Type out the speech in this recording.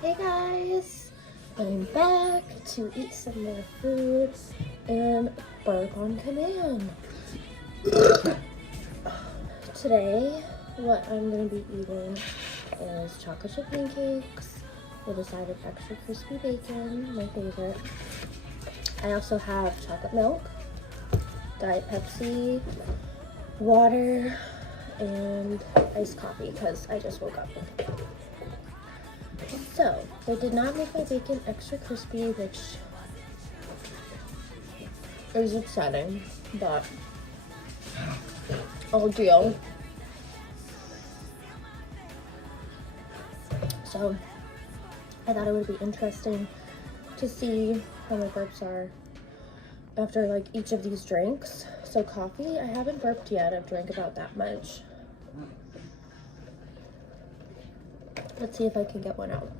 Hey guys, I'm back to eat some more food and burp on command. Today, what I'm going to be eating is chocolate chip pancakes with a side of extra crispy bacon, my favorite. I also have chocolate milk, Diet Pepsi, water, and iced coffee because I just woke up. So, they did not make my bacon extra crispy, which is upsetting, but I'll deal. So, I thought it would be interesting to see how my burps are after like each of these drinks. So coffee, I haven't burped yet. I've drank about that much. Let's see if I can get one out.